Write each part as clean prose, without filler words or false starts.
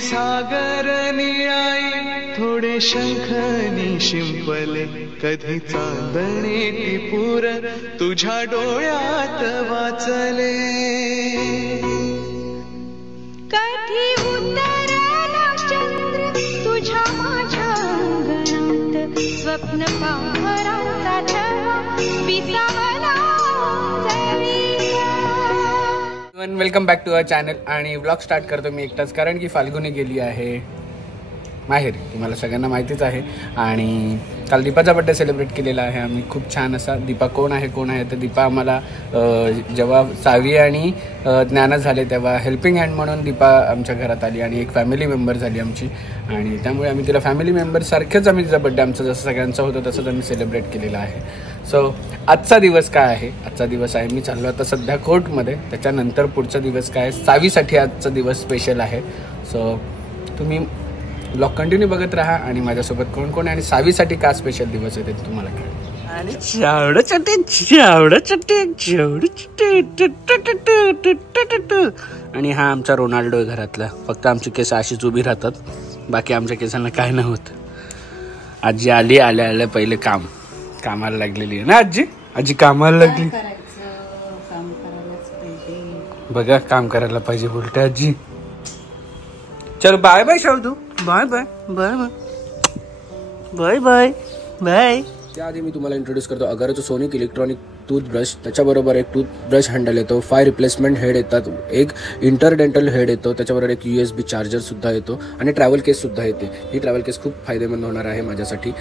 सागर निळाई थोडे शंखनी शिंपले कधी चांदणे टिपूर तुझ्या डोळ्यात वाचले कधी उतरला चंद्र तुझ्या माझ्या अंगणात स्वप्न पांघराचा छवा विसावला welcome back to our channel. आणि व्लॉग स्टार्ट करतो मी एकटाच, कारण की फाल्गुनी गेली आहे माहेरी, तुम्हाला सगळ्यांना माहितीच आहे. आणि काल दीपाचा बड्डे सेलिब्रेट केलेला आहे आम्ही खूप छान असा. दीपा कोण आहे तर दीपा आम्हाला जेव्हा सावी आणि ज्ञाना झाले तेव्हा हेल्पिंग हँड म्हणून दीपा आमच्या घरात आली आणि एक फॅमिली मेंबर झाली आमची. आणि त्यामुळे आम्ही तिला फॅमिली मेंबरसारखेच आम्ही तिचा बड्डे आमचा जसं सगळ्यांचा होतं तसंच आम्ही सेलिब्रेट केलेला आहे. सो आजचा दिवस काय आहे? आजचा दिवस आहे मी चाललो आता सध्या कोर्टमध्ये, त्याच्यानंतर पुढचा दिवस काय आहे सावीसाठी आजचा दिवस स्पेशल आहे. सो तुम्ही ब्लॉग कंटिन्यू बघत राहा आणि माझ्यासोबत कोण कोण आहे आणि सावीसाठी का स्पेशल दिवस आहे ते तुम्हाला कळेल. आणि आणि हा आमचा रोनाल्डो आहे घरातला. फक्त आमची केस अशीच उभी राहतात, बाकी आमच्या केसांना काय नाही होत. आजी आली आल्या पहिले कामाला लागलेली आहे ना आजी. आजी कामाला लागली बघा, काम करायला पाहिजे बोलते आजी. चलो बाय बाय शावदू, bye bye bye bye bye bye bye. त्याआधी मी तुम्हाला इंट्रोड्यूस करतो अगरचं सोनिक इलेक्ट्रॉनिक टूथब्रश. त्याच्याबरोबर एक टूथब्रश हँडल येतो, 5 रिप्लेसमेंट हेड येतात, एक इंटरडेंटल हेड येतो, त्याच्याबरोबर एक USB चार्जर सुद्धा येतो आणि ट्रॅव्हल केस सुद्धा येते. ही ट्रॅव्हल केस खूप फायदेमंद होणार आहे माझ्यासाठी.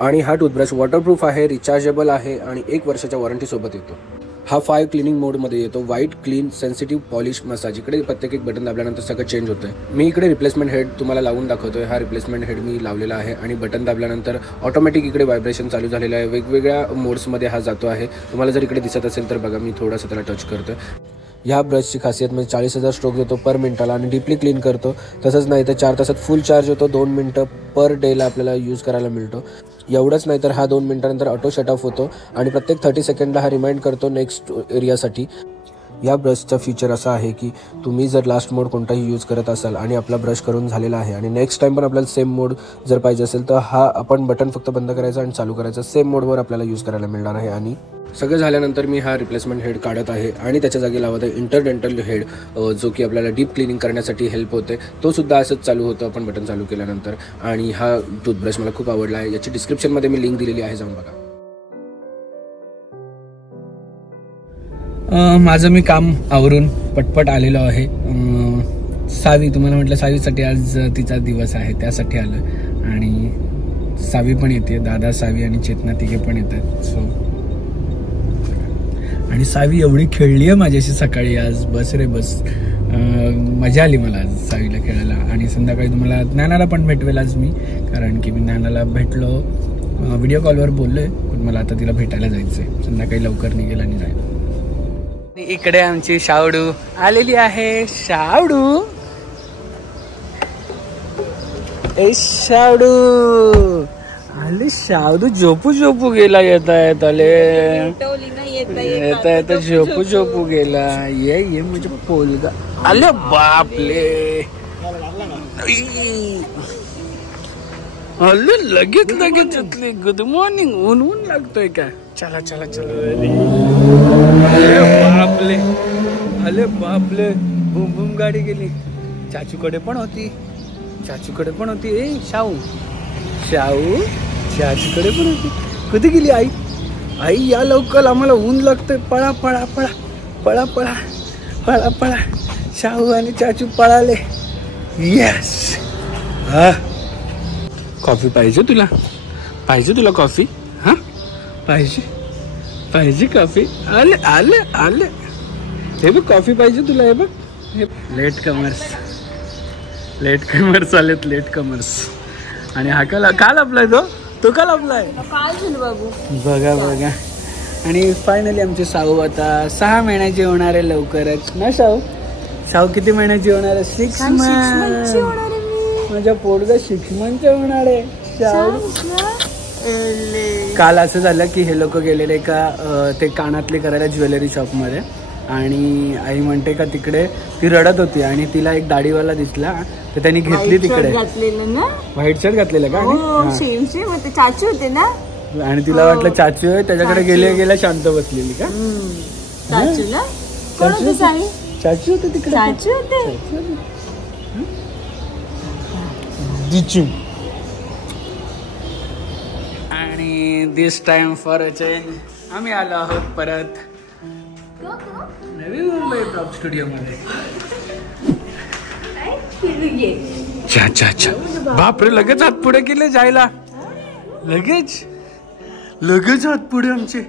आणि हा टूथब्रश वॉटरप्रूफ आहे, रिचार्जेबल आहे आणि 1 वर्षाच्या वॉरंटीसोबत येतो. हा 5 क्लिनिंग मोडमध्ये येतो, white, clean, sensitive, polish, massage. इकडे प्रत्येक एक बटन दाबल्यानंतर सगळं चेंज होतं. मी इकडे रिप्लेसमेंट हेड तुम्हाला लावून दाखवतोय. हा रिप्लेसमेंट हेड मी लावलेला आहे आणि बटन दाबल्यानंतर ऑटोमॅटिक इकडे व्हायब्रेशन चालू झालेलं आहे. वेगवेगळ्या मोड्समध्ये हा जातो आहे. तुम्हाला जर इकडे दिसत असेल तर बघा, मी थोडंसं त्याला टच करतोय. ह्या ब्रशची खासियत म्हणजे 40,000 स्ट्रोक देतो पर मिनिटाला आणि डीपली क्लीन करतो. तसंच नाही तर 4 तासात फुल चार्ज होतो. 2 मिनटं पर डेला आपल्याला यूज करायला मिळतो. एवढंच नाही तर हा 2 मिनिटानंतर ऑटो शट ऑफ होतो आणि प्रत्येक 30 सेकंडला हा रिमाइंड करतो नेक्स्ट एरियासाठी. या ब्रशचा फीचर असा आहे की तुम्ही जर लास्ट मोड कोणताही यूज करत असाल आणि आपला ब्रश करून झालेला आहे आणि नेक्स्ट टाइम पण आपल्याला सेम मोड जर पाहिजे असेल तर हा आपण बटन फक्त बंद करायचं आणि चालू करायचं. सेम मोडवर आपल्याला यूज करायला मिळणार आहे. आणि सगळं झाल्यानंतर मी हा रिप्लेसमेंट हेड काढत आहे आणि त्याच्या जागी लावत आहे इंटरडेंटल हेड, जो की आपल्याला डीप क्लिनिंग करण्यासाठी हेल्प होते. तो सुद्धा असंच चालू होतं आपण बटन चालू केल्यानंतर. आणि हा टूथब्रश मला खूप आवडला आहे. याची डिस्क्रिप्शनमध्ये मी लिंक दिलेली आहे, जाऊन बघा. माझं मी काम आवरून पटपट आलेलो आहे. सावी, तुम्हाला म्हटलं सावीसाठी आज तिचा दिवस आहे त्यासाठी आलं. आणि सावी पण येते, दादा, सावी आणि चेतना तिघे पण येतात. सो आणि सावी एवढी खेळली आहे माझ्याशी सकाळी आज, बस रे बस. मजा आली मला आज सावीला खेळायला. आणि संध्याकाळी तुम्हाला ज्ञानाला पण भेटवेल आज मी, कारण की मी ज्ञानाला भेटलो, व्हिडिओ कॉलवर बोललोय, पण मला आता तिला भेटायला जायचं आहे. संध्याकाळी लवकर निघेल आणि जाईल. इकडे आमची शावडू आलेली आहे. शावडू, ए शावडू आले. शावडू झोपू गेला. येता झोपू गेला. ये म्हणजे पोलगा आले. बापले आले लगेच. Good morning. ऊन लागतोय का? चला अरे बापले बूम गाडी गेली. चाचूकडे पण होती. ए शाहू चाचूकडे पण होती. कधी गेली आई या लवकर, आम्हाला ऊन लागतंय. पळा. शाहू आणि चाचू पळाले. यस. हा, कॉफी पाहिजे तुला कॉफी? हा, पाहिजे कॉफी. आले. हे बघ कॉफी पाहिजे तुला. हे बघ, लेट कमर्स आलेत. आणि हा काल आपलाय तो काल आपलाय बघा. आणि फायनली आमची साऊ आता 6 महिन्याची होणार आहे लवकरच ना. साऊ किती महिन्याची होणार आहे? 6 मंथ. माझ्या पोटगा 6 मंथचं होणार आहे. काल असं झालं की हे लोक गेलेले का ते कानातले करायला ज्वेलरी शॉपमध्ये. आणि आई म्हणते का तिकडे ती रडत होती आणि तिला एक दाढीवाला दिसला तर त्यांनी घेतली तिकडे. व्हाईट शर्ट घातलेलं का? चाचू होते ना. आणि तिला वाटलं चाचू आहे, त्याच्याकडे गेल्या शांत बसलेली का? चाचू ना. चाचू होते तिकडे. चाचू होते. आणि दिस टाइम फॉर अ चेंज आम्ही आलो आहोत परत नवी मुंबई ब्लॉग स्टुडिओ मध्ये. अच्छा बापरे, लगेच हात पुढे केले जायला. लगेच हात पुढे आमचे.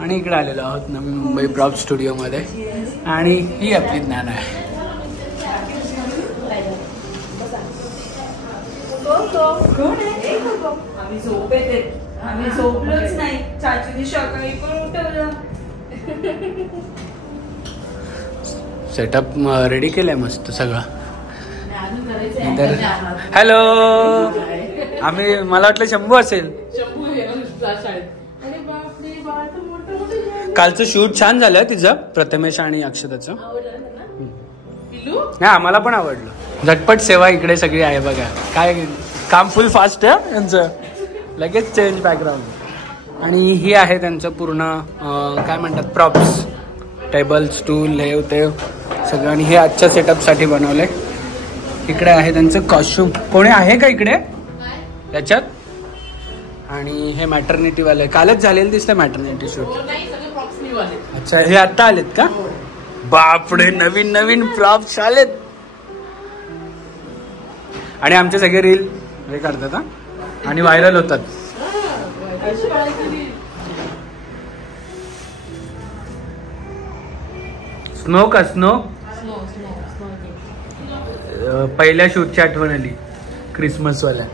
आणि इकडे आलेलो आहोत नवी मुंबई ब्लॉग स्टुडिओ मध्ये. आणि ही आपली ज्ञान आहे. आम्ही झोपलोच नाही. चाचूने सकाळी पण उठवलं. सेटअप रेडी केलंय मस्त सगळं. हॅलो, मला वाटलं शंभू असेल. कालचं शूट छान झालं तिचं, प्रथमेश आणि अक्षताचं. नाही, आम्हाला पण आवडलं. झटपट सेवा इकडे सगळी आहे बघा. काय काम फुल फास्ट आहे यांचं. लगेच चेंज बॅकग्राऊंड. आणि ही आहे त्यांचं पूर्ण काय म्हणतात प्रॉप्स, टेबल स्टूल हे ते सगळं. आणि हे आजच्या सेटअपसाठी बनवलंय. इकडे आहे त्यांचं कॉस्ट्युम. कोणी आहे का इकडे त्याच्यात? आणि हे मॅटर्निटी वाले कालच झालेलं दिसतं मॅटर्निटी शूट. अच्छा, हे आता आलेत का? बापडे, नवीन प्रॉप्स आलेत. आणि आमचे सगळे रील हे करतात हा, आणि व्हायरल होतात. स्नो का? स्नो पहिल्या शूटची आठवण आली क्रिसमस वाल्या.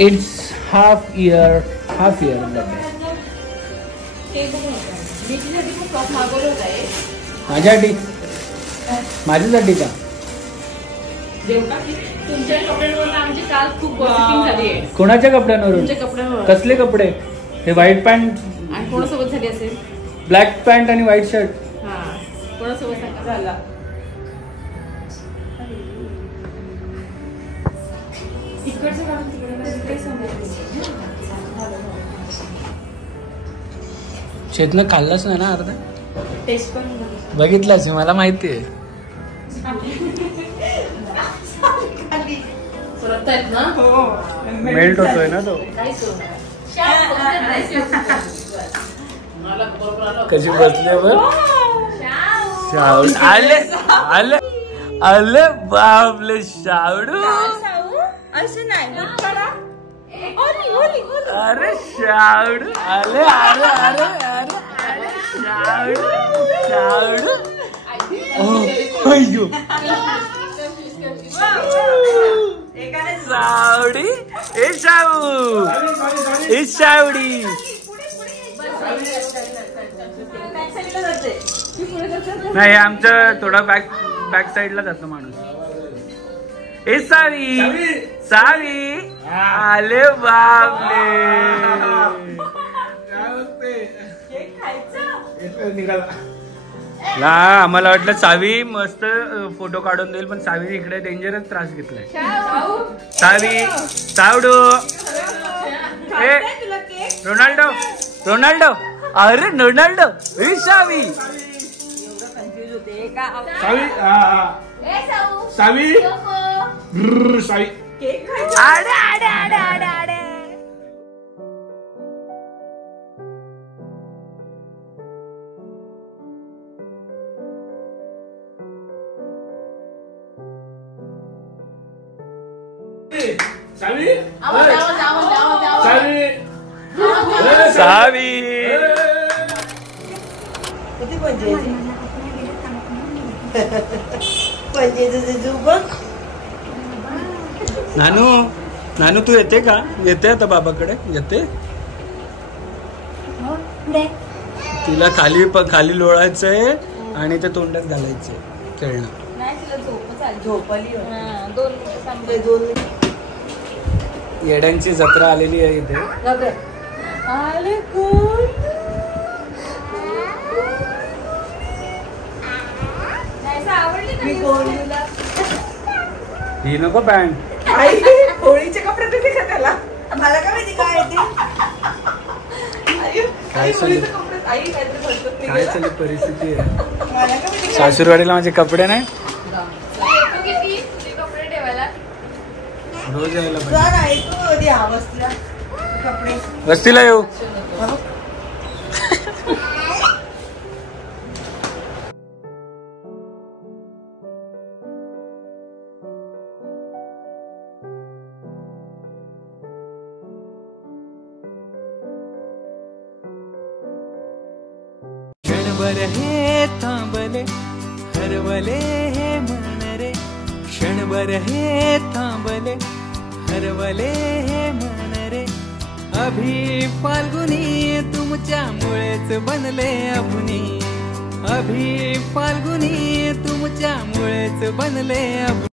इट्स हाफ इयर माझ्यासाठी का? कोणाच्या कपड्यांवरून? कसले कपडे? हे व्हाईट पॅन्ट कोणासोबत झाली असेल? ब्लॅक पॅन्ट आणि व्हाईट शर्ट कोणासोबत झाला? चेतनं खाल्लंच नाही ना अर्धा? टेस्ट पण बघितलंच, मला माहिती आहे. मेल्ट होतोय ना तो. कशी बसले बर? आले बापले शावडू. असं नाही. अरे शावडू आले शावडू. सावडी ए शावडी. नाही, आमचं थोडा बॅक साईडला जातो माणूस. ए सावी आले बापले. आम्हाला वाटलं सावी मस्त फोटो काढून देईल, पण सावी इकडे डेंजरस त्रास घेतलाय. सावडू ए रोनाल्डो अरे रोनाल्डो ए सावी सावी. नानू तू येते का? येते आता बाबाकडे येते. तिला खाली लोळायचंय आणि ते तोंडात घालायचंय खेळणं. येड्यांची जत्रा आलेली आहे इथे. आले कोण? मी कोण तुला? ही नको पॅन्ट. आई होळीचे कपडे देते का त्याला? मला काय माहिती काय आहे काय होळीचे कपडे. आई काहीतरी भलतंच काय निघालं. चालू परिस्थिती आहे. मला काय माहिती काय? सासूरवाडीला माझे कपडे नाही. रोज यायला पाहिजे. जा नाही तू कधी वस्तीला कपडे. वस्तीला येऊ. क्षणभर हे थांबले हरवले हे मन रे. क्षणभर हे थांबले हरवले हे मन रे. अभि फाल्गुनी तुमच्यामुळेच बनले अभुनी. अभि फाल्गुनी तुमच्यामुळेच बनले अभुनी.